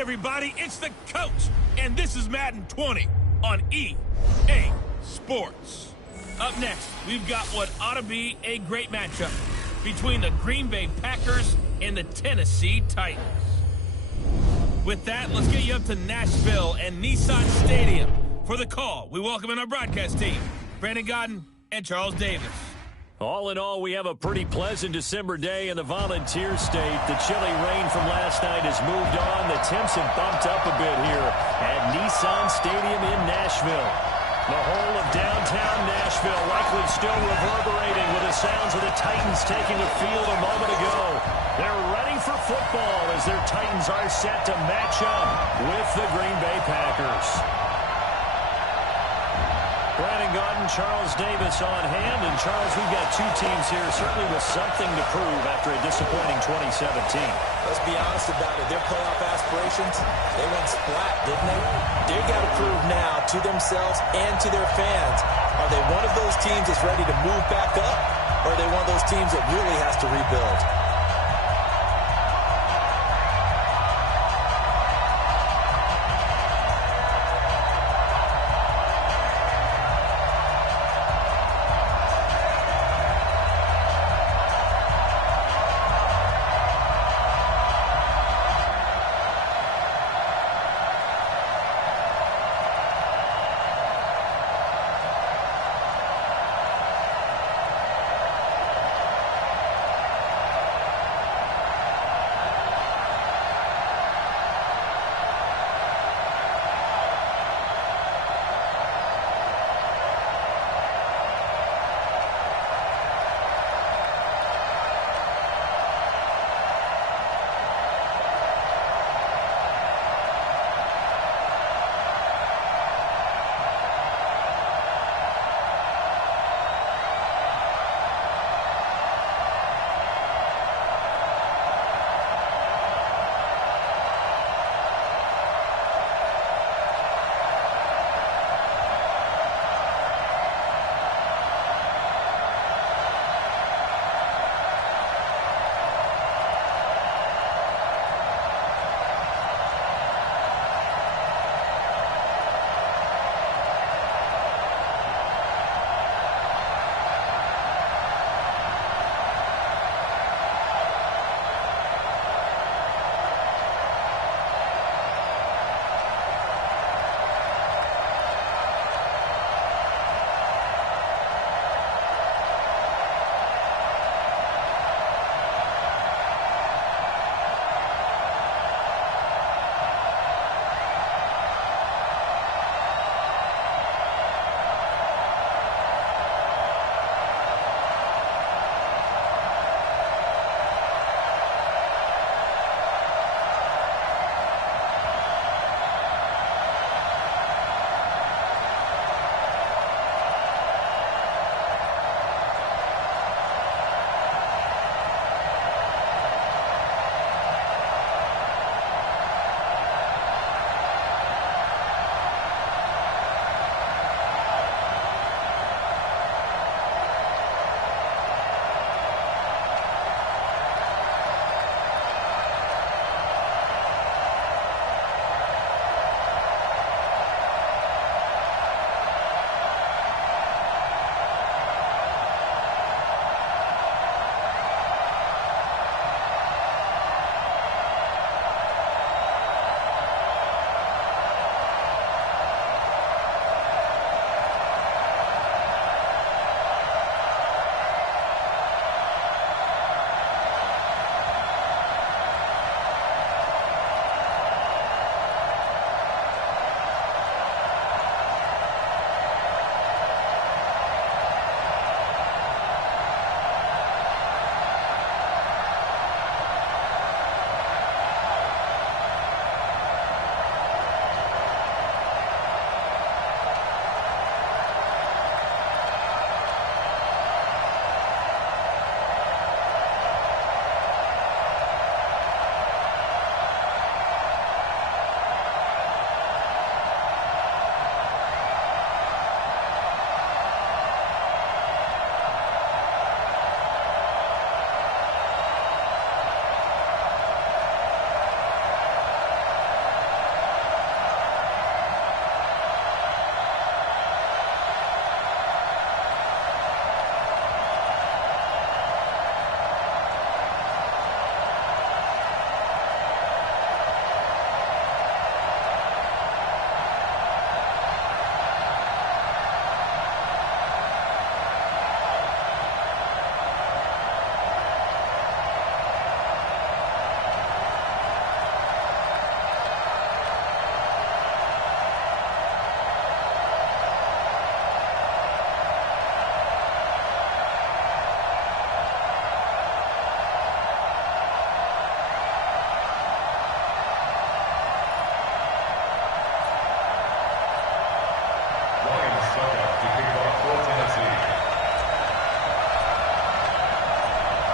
everybody, it's the coach, and this is Madden 20 on EA Sports. Up next, we've got what ought to be a great matchup between the Green Bay Packers and the Tennessee Titans. With that, let's get you up to Nashville and Nissan Stadium for the call. We welcome in our broadcast team, Brandon Godden and Charles Davis. All in all, we have a pretty pleasant December day in the Volunteer State. The chilly rain from last night has moved on. The temps have bumped up a bit here at Nissan Stadium in Nashville. The whole of downtown Nashville likely still reverberating with the sounds of the Titans taking the field a moment ago. They're ready for football as their Titans are set to match up with the Green Bay Packers. Brandon Godden, Charles Davis on hand. And, Charles, we've got two teams here certainly with something to prove after a disappointing 2017. Let's be honest about it. Their playoff aspirations, they went splat, didn't they? They've got to prove now to themselves and to their fans. Are they one of those teams that's ready to move back up? Or are they one of those teams that really has to rebuild?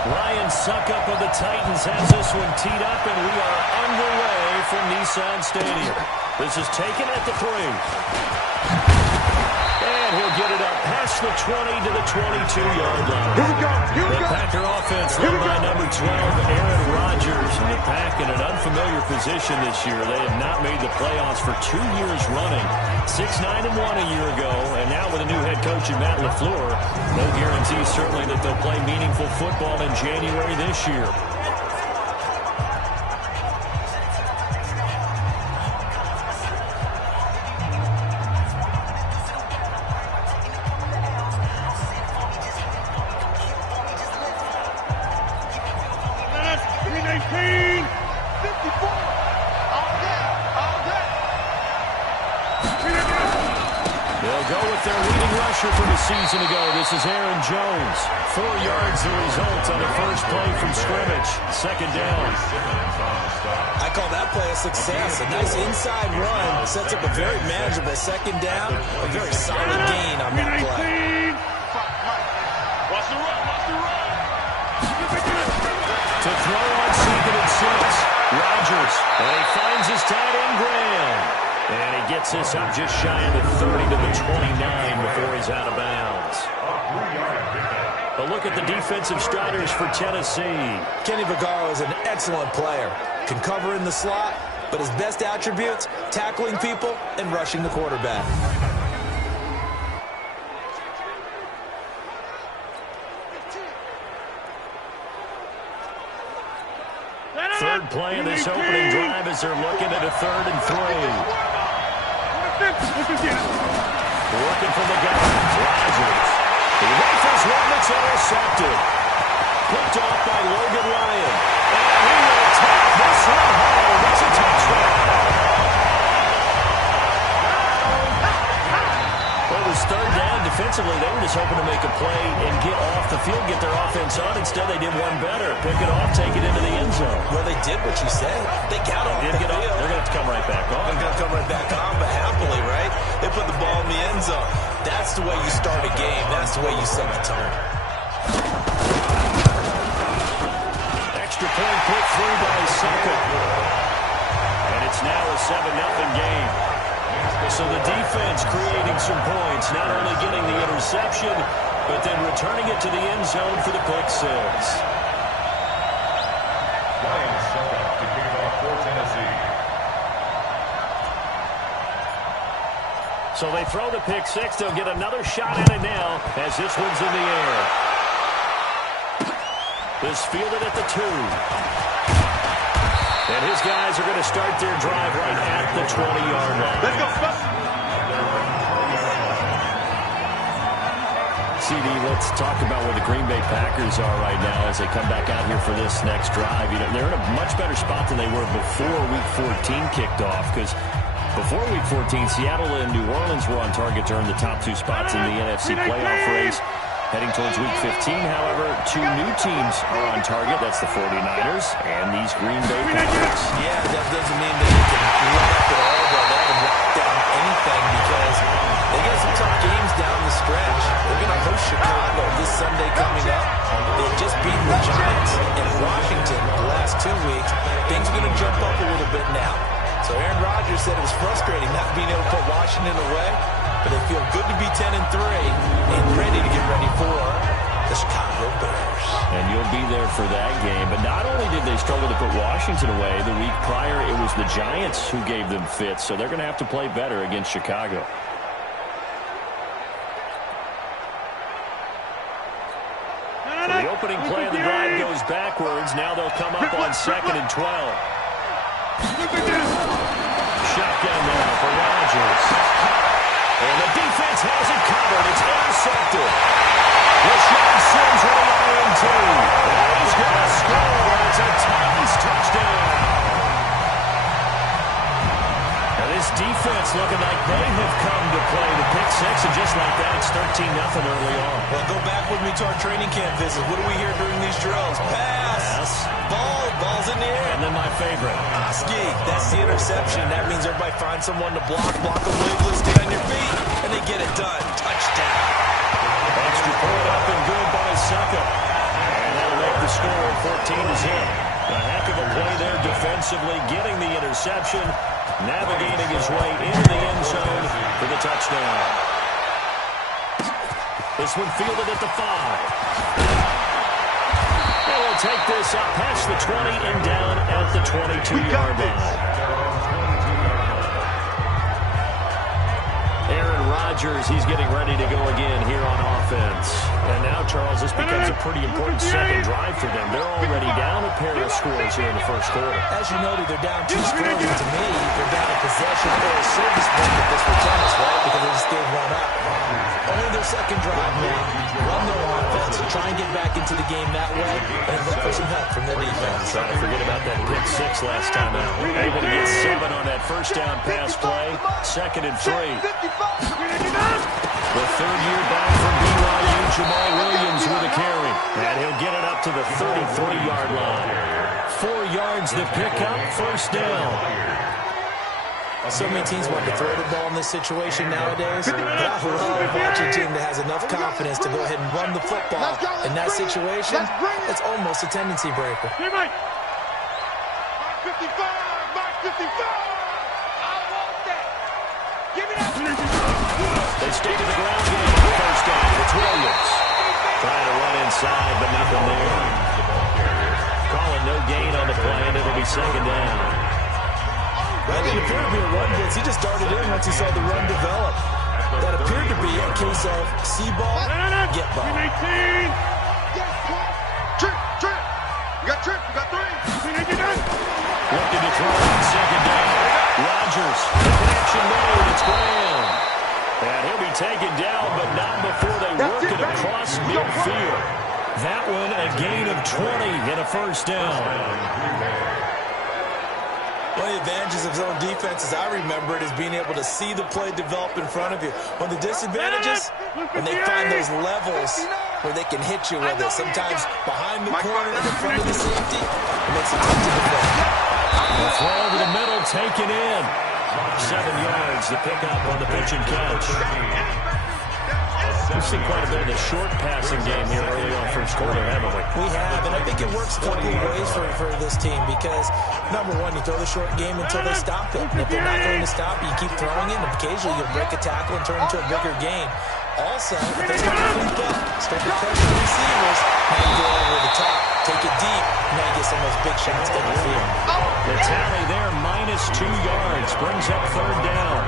Ryan Suckup of the Titans has this one teed up, and we are underway from Nissan Stadium. This is taken at the 3. And he'll get it up past the 20 to the 22-yard line. Here we go. Here we The go. Packer offense led by number 12, Aaron Rodgers. And the Pack in an unfamiliar position this year. They have not made the playoffs for 2 years running. 6-9-1 a year ago, and now with a new head coach in Matt LaFleur, no guarantee certainly that they'll play meaningful football in January this year. From a season ago, this is Aaron Jones. 4 yards the result on the first play from scrimmage. Second down. I call that play a success. A nice inside run sets up a very manageable second down. A very solid gain on that play. Watch the run. Watch the run. To throw on 2nd and 6. Rodgers. And he finds his tight end, Graham. And he gets this up just shy of the 30 to the 29 before he's out of bounds. A look at the defensive striders for Tennessee. Kenny Vaccaro is an excellent player. Can cover in the slot, but his best attributes, tackling people and rushing the quarterback. Third play of this opening drive as they're looking at a 3rd and 3. Looking for the guy, Rodgers. He rifles one that's intercepted. Picked off by Logan Ryan. And he will take this one home. It's a touchdown. Well, it was 3rd down. Defensively, they were just hoping to make a play and get off the field, get their offense on. Instead, they did one better. Pick it off, take it into the end zone. Well, they did what you said. They got off the field. They're going to have to come right back on. They're going to come right back on, but happily, right? They put the ball in the end zone. That's the way you start a game. That's the way you set the tone. Extra point put through by Suckup. And it's now a 7-0 game. So the defense creating some points, not only getting the interception, but then returning it to the end zone for the pick 6. Ryan Suckup to kick it off for Tennessee. So they throw the pick 6. They'll get another shot at it now as this one's in the air. This fielded at the 2. And his guys are going to start their drive right at the 20-yard line. Let's go, Suckup. CD, let's talk about where the Green Bay Packers are right now as they come back out here for this next drive. You know, they're in a much better spot than they were before Week 14 kicked off, because before Week 14, Seattle and New Orleans were on target to earn the top 2 spots in the NFC playoff race. Heading towards Week 15, however, 2 new teams are on target. That's the 49ers and these Green Bay Packers. Yeah, that doesn't mean that they can let up at all, though. They haven't locked down anything because they got some tough games down the stretch. They're going to host Chicago this Sunday coming up. They've just beaten the Giants in Washington the last 2 weeks. Things are going to jump up a little bit now. So Aaron Rodgers said it was frustrating not being able to put Washington away, but they feel good to be 10-3 and ready to get ready for the Chicago Bears. And you'll be there for that game. But not only did they struggle to put Washington away, the week prior it was the Giants who gave them fits, so they're going to have to play better against Chicago. So the opening play of the drive goes backwards. Now they'll come up on 2nd and 12. Shotgun now for Rodgers. And the defense has it covered. It's intercepted. Rashawn Sims with an INT. And he's going to score. It's a Titans touchdown. Now this defense looking like they have come to play the pick 6, and just like that, it's 13-0 early on. Well, go back with me to our training camp visit. What do we hear during these drills? Pass. Ball's in the air. And then my favorite. Oski, that's the interception. That means everybody finds someone to block them wiggle, stay on your feet, and they get it done. Touchdown. Extra point up and good by Suckup. And that'll make the score is hit. A heck of a play there defensively, getting the interception, navigating his way into the end zone for the touchdown. This one fielded at the 5. And we'll take this up past the 20 and down at the 22-yard line. Aaron Rodgers, he's getting ready to go again here on offense. And now, Charles, this becomes a pretty important second drive for them. They're already down a pair of scores here in the first quarter. As you noted, they're down 2 scores, and to me, they're down a possession or a service point at this return as well, because they just gave one up. Only their second drive now. Run their offense and try and get back into the game that way, and look for some help from their defense. Trying to forget about that pick 6 last time out. Able to get 7 on that first down pass play. 2nd and 3. The third year back from BYU, Jamal Williams with a carry. And he'll get it up to the 33-yard line. 4 yards the pickup, first down. So many teams want to throw the ball in this situation nowadays. But I love watching a team that has enough confidence to go ahead and run the football. In that situation, it's almost a tendency breaker. Mark 55! Mark 55! I want that! Give it up! They stay to the ground game for the first down. It's Williams. Trying to run inside, but nothing there. Calling no gain on the play, and it'll be 2nd down. That didn't appear to be a run blitz. He just darted in once he saw the run develop. That appeared to be a case of see ball, get ball. 18! Trip! You got Trip, you got 3! Looking to throw on 2nd down. Rodgers, the connection made, it's Graham. And he'll be taken down, but not before they work it across midfield. That one a gain of 20 and a first down. One of the advantages of zone defense, as I remember it, is being able to see the play develop in front of you. One of the disadvantages, when they find those levels where they can hit you with it. Sometimes behind the corner and in front of the safety, it makes it tough to defend. The throw over the middle, taken in. 7 yards, the pickup on the pitch and catch. We've seen quite a bit of the short passing game here early on first quarter, haven't we? We have, and I think it works a couple of ways for this team because, number one, you throw the short game until they stop it. And if they're not going to stop you, you keep throwing it, and occasionally you'll break a tackle and turn into a bigger gain. Also, if they start to creep up, start to pressure the receivers, now you go over the top, take it deep, and now you get some of those big shots down the field. The tally there, -2 yards, brings up 3rd down.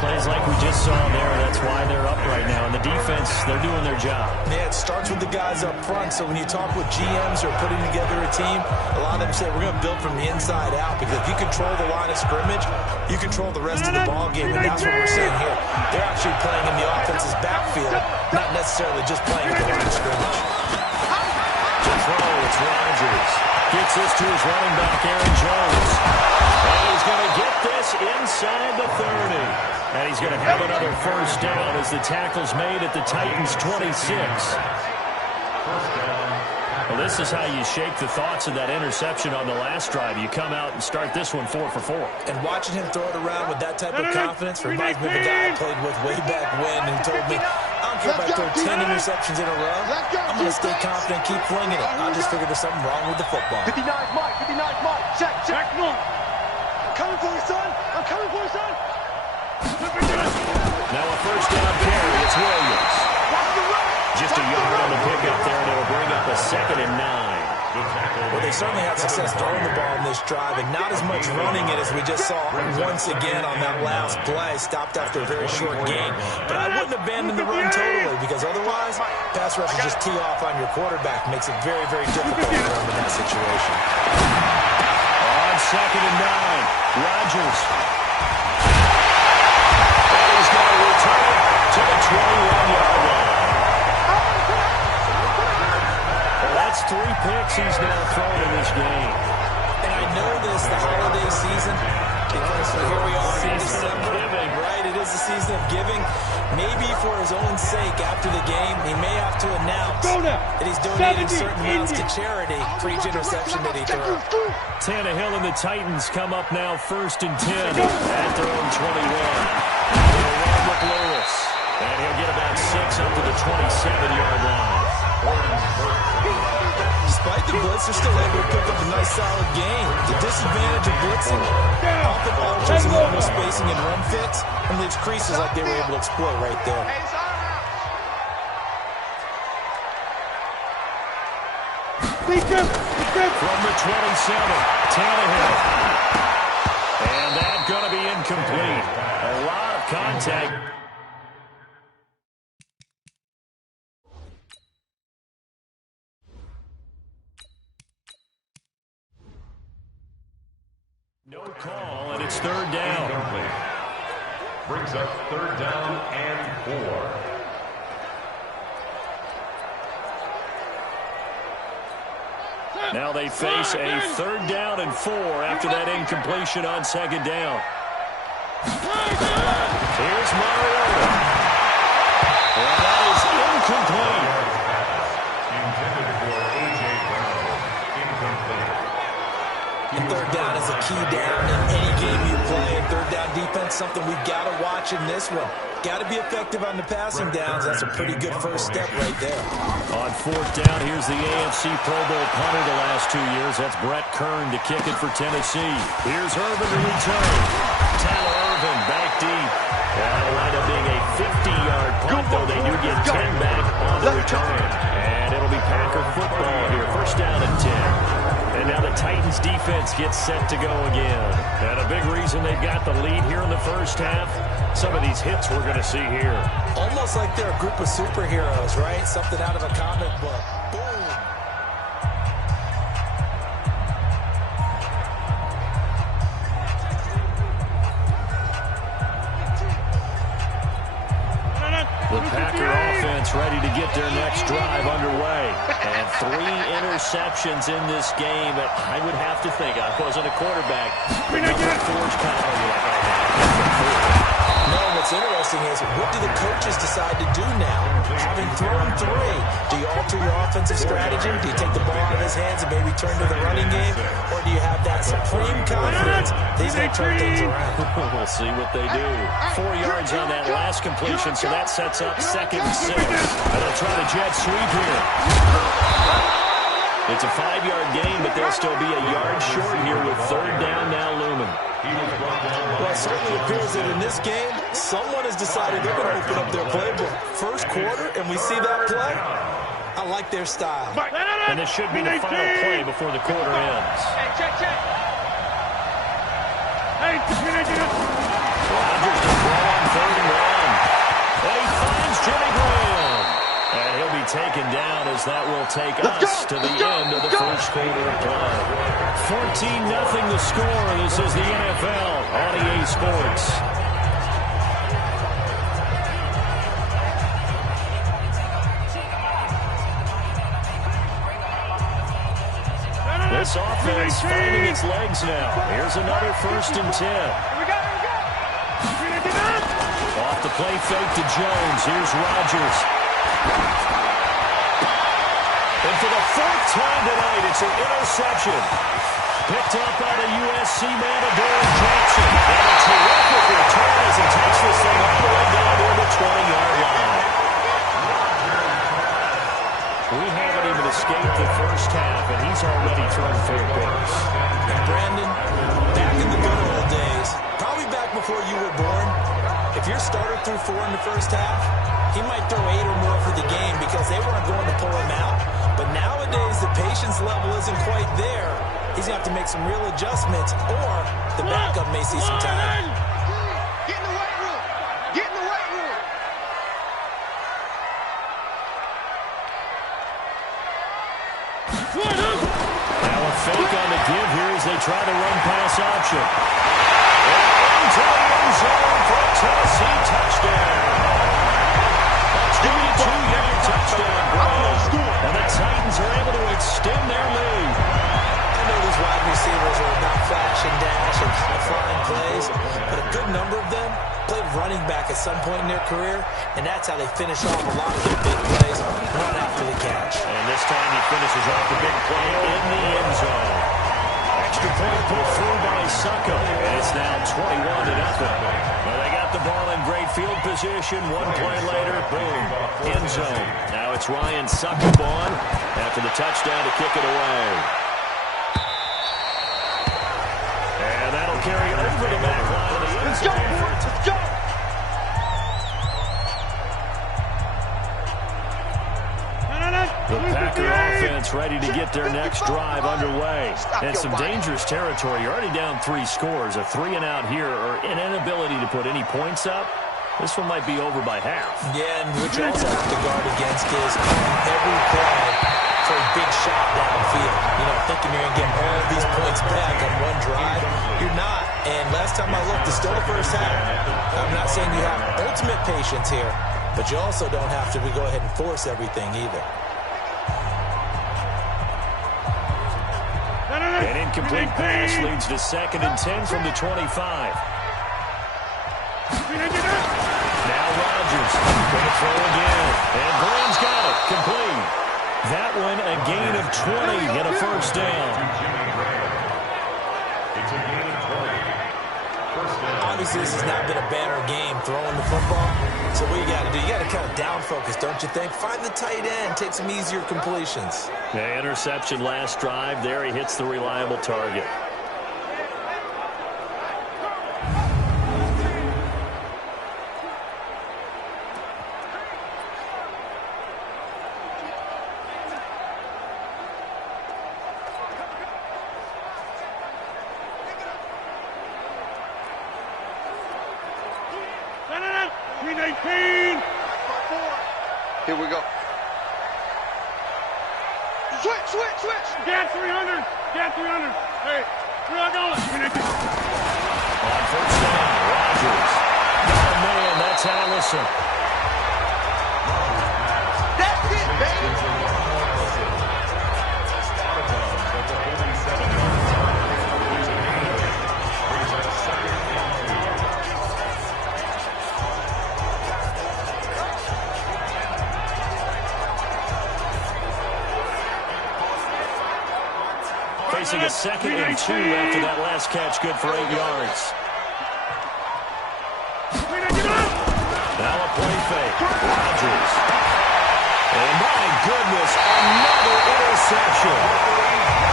Plays like we just saw there, that's why they're up right now. And the defense, they're doing their job. Yeah, it starts with the guys up front. So when you talk with GMs who are putting together a team, a lot of them say we're going to build from the inside out. Because if you control the line of scrimmage, you control the rest of the ball game. And that's what we're seeing here. They're actually playing in the offense's backfield, not necessarily just playing at the line of scrimmage. To throw, it's Rodgers. Gets this to his running back, Aaron Jones. And he's going to get this inside the 30. And he's going to have another first down as the tackle's made at the Titans' 26. Well, this is how you shake the thoughts of that interception on the last drive. You come out and start this one 4 for 4. And watching him throw it around with that type of confidence reminds me of a guy I played with way back when who told me, I don't care if I throw 10 interceptions in a row, I'm going to stay confident, keep flinging it. I just figured there's something wrong with the football. 59 Mike, check. I'm coming for you, son. Now a first down carry, it's Williams. Just a yard on the pickup there, and it'll bring up a 2nd and 9. Well, they certainly had success throwing the ball in this drive, and not as much running it as we just saw once again on that last play. Stopped after a very short gain. But I wouldn't abandon the run totally, because otherwise, pass rushers just tee off on your quarterback. Makes it very, very difficult for them in that situation. On 2nd and 9, Rodgers. He's going to return it to the 21-yard line. Well, that's 3 picks he's now thrown in this game. And I know this, the holiday season, because here we are in December, right? It is the season of giving. Maybe for his own sake, after the game, he may have to announce that he's donating certain amounts to charity for each interception that he throws. Tannehill and the Titans come up now 1st and 10 at their own 21. He'll run with Lewis, and he'll get about 6 up to the 27-yard line. Despite effective blitz, they're still able to pick up a nice solid gain. The disadvantage of blitzing often alters the level of spacing and run fits and leaves creases like they were able to exploit right there. From the 27, Tannehill. And that's going to be incomplete. A lot of contact. No call, and it's third down. Incomplete. Brings up third down and 4. Now they face a third down and 4 after that incompletion on second down. Here's Mariota. And that is incomplete. Intended for A.J. Brown. Incomplete. And third down is a key down in any game you play. And third down defense, something we've got to watch in this one. Got to be effective on the passing downs. That's a pretty good first step right there. On fourth down, here's the AFC Pro Bowl punter the last 2 years. That's Brett Kern to kick it for Tennessee. Here's Irvin to return. Tyler Irvin back deep. That'll wind up being a 50-yard punt, though they do get 10 back on the return. And it'll be Packer football here. First down and 10. And now the Titans defense gets set to go again. And a big reason they've got the lead here in the first half, some of these hits we're going to see here. Almost like they're a group of superheroes, right? Something out of a comic book. Boom. The Packer offense ready to get their next drive underway. And 3 interceptions in this game. I would have to think, I wasn't a quarterback. Number 4's kind of like, no, what's interesting is, what do the coaches decide to do now? Having thrown 3, do you alter your offensive strategy? Do you take the ball out of his hands and maybe turn to the running game? Or do you have that supreme confidence that he's going to turn things around? we'll see what they do. 4 yards on that last completion, so that sets up 2nd and 6. And they'll try the jet sweep here. It's a 5-yard gain, but they'll still be a yard short here with third down now looming. Well, it certainly appears that in this game, someone has decided they're going to open up their playbook. First quarter, and we see that play. I like their style. And this should be the final play before the quarter ends. Rodgers to throw on third and 1. And he finds Jimmy Graham. And he'll be taken down as that will take us to the end of the first quarter of play. 14-0 the score. This is the NFL on EA Sports. This offense finding its legs now. Here's another 1st and 10. Off the play fake to Jones. Here's Rodgers. And for the 4th time tonight, it's an interception. Picked up by the USC man, Adoree Jackson. And a terrific return as he takes this thing all the way down to the 20-yard line. We haven't even escaped the first half, and he's already thrown 4 picks. And Brandon, back in the good old days, probably back before you were born, if your starter threw 4 in the first half, he might throw 8 or more for the game because they weren't going to pull him out. But nowadays, the patience level isn't quite there. He's going to have to make some real adjustments, or the backup may see some time. Get in the weight room. Get in the weight room. Now a fake on the give here as they try to run pass option. And into the end zone for a Tennessee touchdown. That's going to be a 2-yard touchdown, and the Titans are able to extend their lead. I know these wide receivers are about flash and dash and high-flying plays, but a good number of them played running back at some point in their career, and that's how they finish off a lot of their big plays, run after the catch. And this time he finishes off the big play in the end zone. extra point put through by Succo. And it's now 21-0. Well, they got the ball in great field position. One play later, boom, end zone. Now it's Ryan Succo on after the touchdown to kick it away. And that'll carry over the back line of the end zone. Let's go! The Packer offense ready to get their next drive underway. And some dangerous territory. You're already down 3 scores. A 3-and-out here or an inability to put any points up. This one might be over by half. Yeah, and what you also have to guard against is every play for a big shot downfield. You know, thinking you're going to get all these points back on one drive. You're not. And last time I looked, it's still the first half. I'm not saying you have ultimate patience here, but you also don't have to go ahead and force everything either. An incomplete pass leads to 2nd and 10 from the 25. Now Rodgers going to throw again. And Brown's got it. Complete. That one a gain of 20 and a first down. It's a gain of 20. First down. Obviously, this has not been a banner game throwing the football. So what you got to do, you got to kind of down focus, don't you think? Find the tight end, take some easier completions. The interception last drive. There he hits the reliable target. Here we go. Switch. Get 300. Hey, we're not going. On first down, Rodgers. Got a man, that's Allison. That's it, baby. Facing a 2nd and 2 after that last catch, good for 8 yards. Now a play fake. Rodgers. And my goodness, another interception.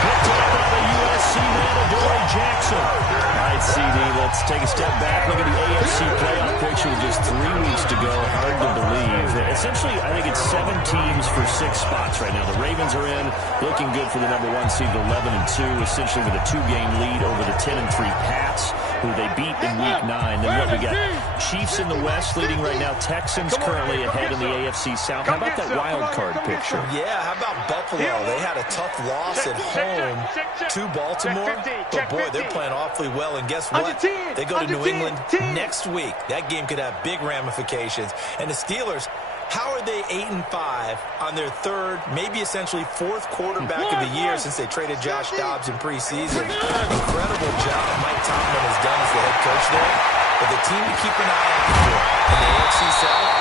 Picked up by the USC man, Adoree Jackson. All right, CD, let's take a step back. Look at the AFC playoff picture with just 3 weeks to go. Hard to believe. Essentially, I think it's 7 teams for 6 spots right now. The Ravens are in, looking good for the number 1 seed, 11-2, essentially with a 2-game lead over the 10-3 Pats, who they beat in Week 9. Then what we got? Chiefs in the West leading right now. Texans currently ahead in the AFC South. How about that wild card picture? Yeah, how about Buffalo? They had a tough loss at home to Baltimore, but boy, they're playing awfully well. And guess what? They go to New England next week. That game could have big ramifications. And the Steelers, how are they 8-5 on their 3rd, maybe essentially 4th quarterback of the year since they traded Josh Dobbs in preseason? Incredible job Mike Tomlin has done as the head coach there. But the team to keep an eye out for in the AFC South,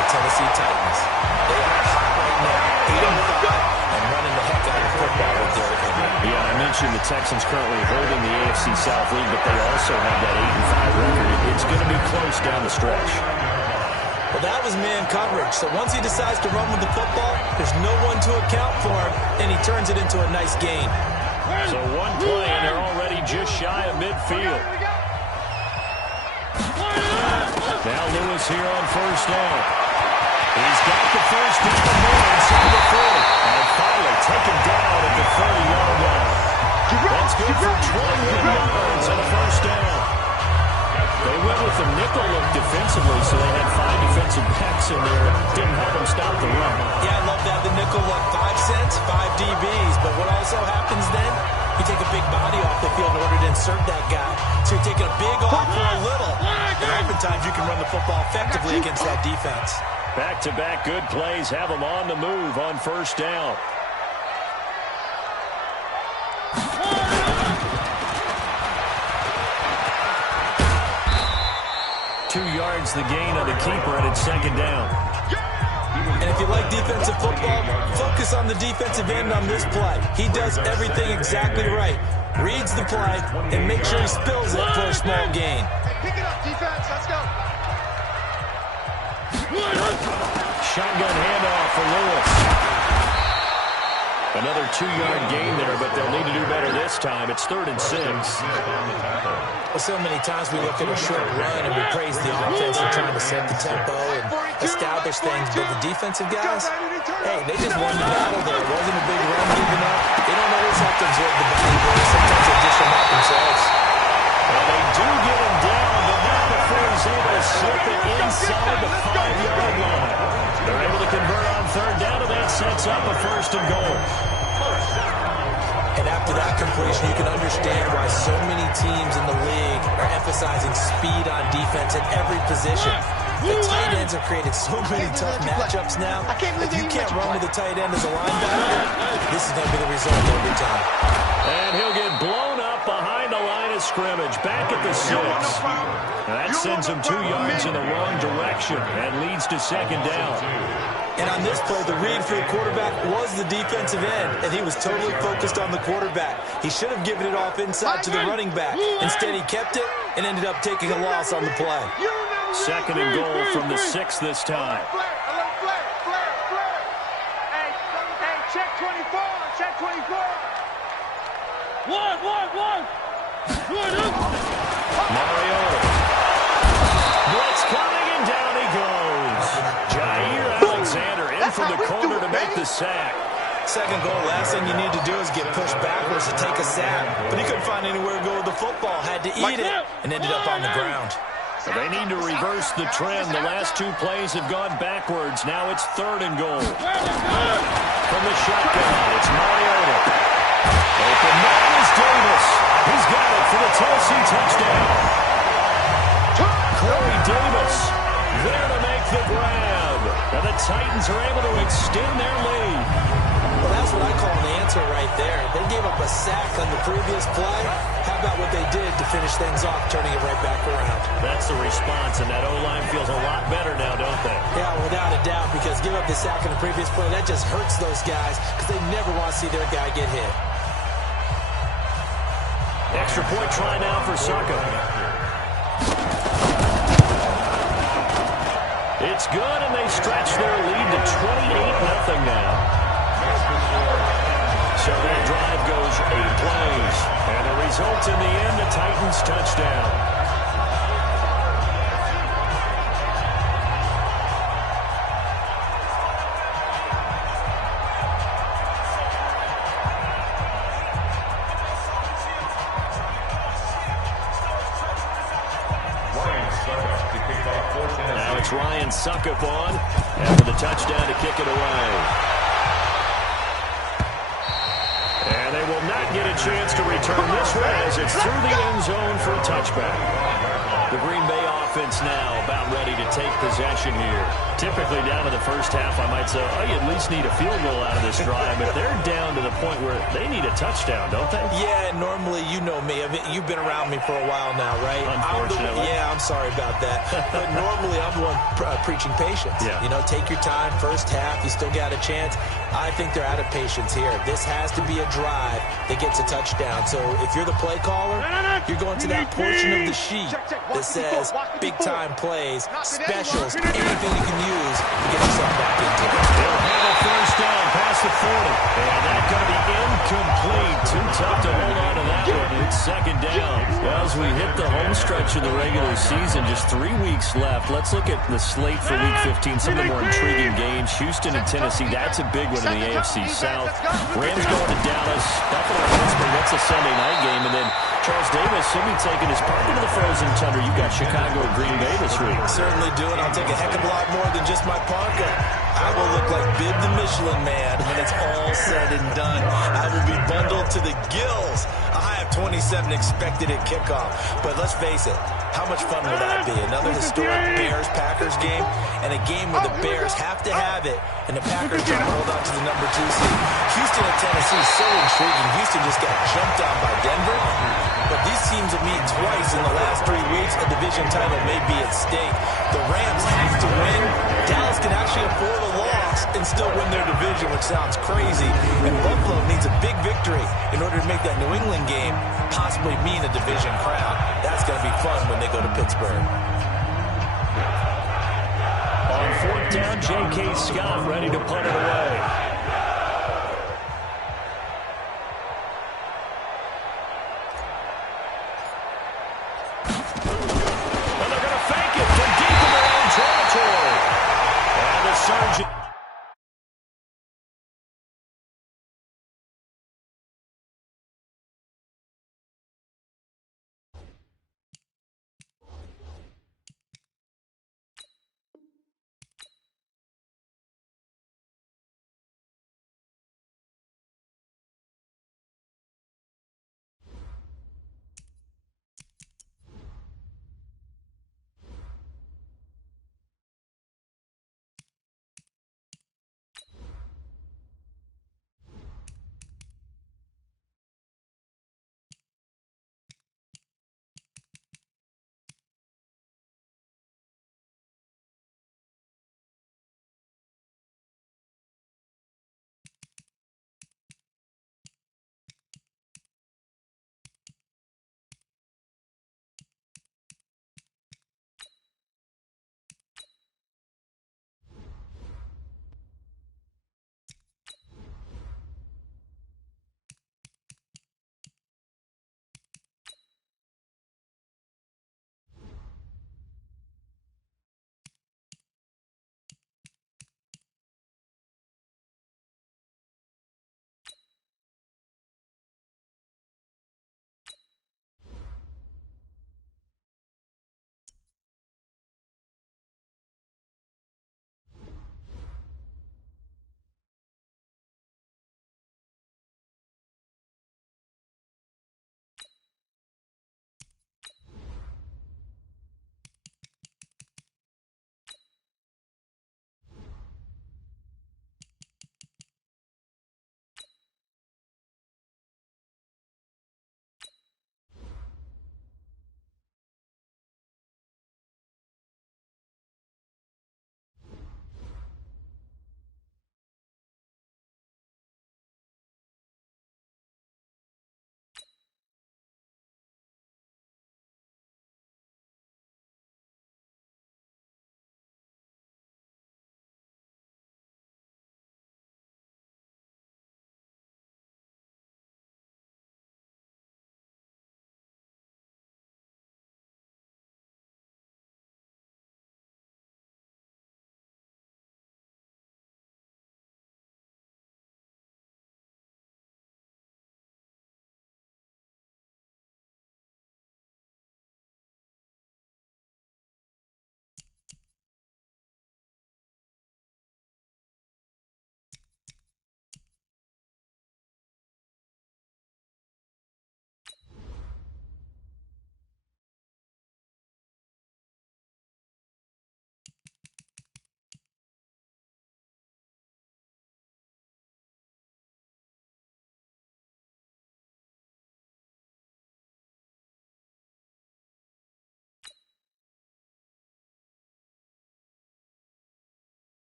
the Tennessee Titans. They are hot right now, 8-5, and running the heck out of football with Derrick Henry. Yeah, I mentioned the Texans currently holding the AFC South lead, but they also have that 8-5 record. It's going to be close down the stretch. Well, that was man coverage. So once he decides to run with the football, there's no one to account for him, and he turns it into a nice gain. So one play, and they're already just shy of midfield. Now Lewis here on first down. He's got the first down more inside the 40. And finally taken down at the 30-yard line. That's good for 21 yards on a first down. They went with the nickel look defensively, so they had 5 defensive backs in there. Didn't help them stop the run. Yeah, I love that. The nickel, 5 cents, 5 DBs. But what also happens then, you take a big body off the field in order to insert that guy. So you're taking a big off for a little. And oftentimes you can run the football effectively against that defense. Back-to-back good plays have them on the move on first down. $2 yards the gain on the keeper, and it's second down. And if you like defensive football, focus on the defensive end on this play. He does everything exactly right. Reads the play and makes sure he spills it for a small gain. Pick it up, defense. Let's go. Shotgun handoff for Lewis. Another 2-yard gain there, but they'll need to do better this time. It's 3rd and 6. Well, so many times we look at a short run and we praise the offense for trying to set the tempo and establish things, but the defensive guys, hey, they just won the battle there. It wasn't a big run given up. They don't always have to absorb the body blow. Sometimes they dish them out themselves. Well, they do get him down, but not before he's able to slip it inside the 5-yard line. They're able to convert on 3rd down, and that sets up a 1st and goal. And after that completion, you can understand why so many teams in the league are emphasizing speed on defense at every position. The tight ends have created so many tough matchups now. If you can't run with a tight end as a linebacker, this is going to be the result every time. And he'll get blown up behind the line of scrimmage, back at the 6. That sends him 2 yards in the wrong direction and leads to 2nd down. And on this play, the read for the quarterback was the defensive end, and he was totally focused on the quarterback. He should have given it off inside to the running back. Instead, he kept it and ended up taking a loss on the play. 2nd and goal from the 6 this time. Hey, check 24. Check 24. One. Mariota. Blitz coming, and down he goes. Jair Alexander in from the corner to make the sack. 2nd goal, last thing you need to do is get pushed backwards to take a sack. But he couldn't find anywhere to go with the football, had to eat it, and ended up on the ground. So they need to reverse the trend. The last 2 plays have gone backwards. Now it's 3rd and goal. From the shotgun, it's Mariota. Open man is Davis. He's got it for the Tennessee touchdown. Corey Davis there to make the grab. And the Titans are able to extend their lead. Well, that's what I call an answer right there. They gave up a sack on the previous play. How about what they did to finish things off, turning it right back around? That's the response, and that O-line feels a lot better now, don't they? Yeah, without a doubt, because give up the sack on the previous play, that just hurts those guys because they never want to see their guy get hit. Extra point try now for Saka. It's good, and they stretch their lead to 28-0 now. So that drive goes 8 plays. And the result in the end, the Titans touchdown. Now it's Ryan Suckup on after the touchdown to kick it away. And they will not get a chance to return this one as it's through the end zone for a touchback. The Green Bay offense now about ready to take possession here. Typically down to the first half, I might say, oh, you at least need a field goal out of this drive. But they're down to the point where they need a touchdown, don't they? Yeah, normally, you know me. I mean, you've been around me for a while now, right? Unfortunately. I'm sorry about that. But normally, I'm the one preaching patience. Yeah. You know, take your time, first half, you still got a chance. I think they're out of patience here. This has to be a drive that gets a touchdown. So if you're the play caller, you're going to that portion of the sheet that says big-time plays, specials, anything you can use to get yourself back into it. They'll have a first down past the 40. And that's going to be incomplete. Too tough to hold on to that one. It's 2nd down. Well, as we hit the home stretch of the regular season, just 3 weeks left. Let's look at the slate for Week 15. Some of the more intriguing games. Houston and Tennessee, that's a big one in the AFC South. Rams going to Dallas. Buffalo and Pittsburgh, that's a Sunday night game. And then Charles Davis should be taking his park into the frozen tundra. You've got Chicago and Green Bay this week. Certainly do it. I'll take a heck of a lot more than just my parka. I will look like Bib the Michelin Man when it's all said and done. I will be bundled to the gills. I have 27 expected at kickoff. But let's face it, how much fun will that be? Another historic Bears-Packers game, and a game where the Bears have to have it, and the Packers trying to hold on to the number 2 seed. Houston and Tennessee, so intriguing. Houston just got jumped out by Denver. but these teams will meet twice in the last 3 weeks. A division title may be at stake. The Rams have to win. Dallas can actually afford a loss and still win their division, which sounds crazy. And Buffalo needs a big victory in order to make that New England game possibly mean a division crown. That's going to be fun when they go to Pittsburgh. On 4th down, J.K. Scott ready to punt it away.